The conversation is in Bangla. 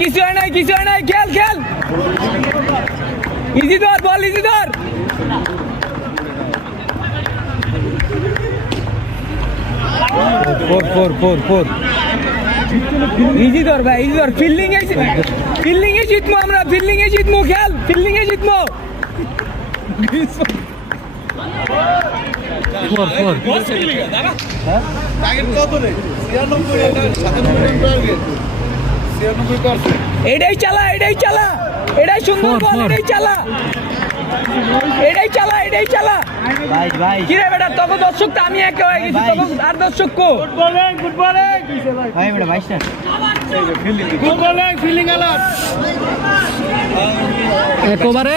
কিছু হয় নাই, কিছু হয় নাই, খেল খেল, ইজি ধর, বল ইজি ধর। ইজি ধর ভাই, ইজি ধর। ফিল্ডিং এ জিতবো আমরা, ফিল্ডিং এ জিতবো, খেল ফিল্ডিং এ জিতবো। এটাই চালা, এটাই চালা, এটাই সুন্দর বল, এটাই চালা, এটাই চালা, এটাই চালা। কিরে বেটা, তখন দর্শক তো আমি একে হয়ে গেছি, তখন আর দর্শক কো। ফিল্ডিং একেবারে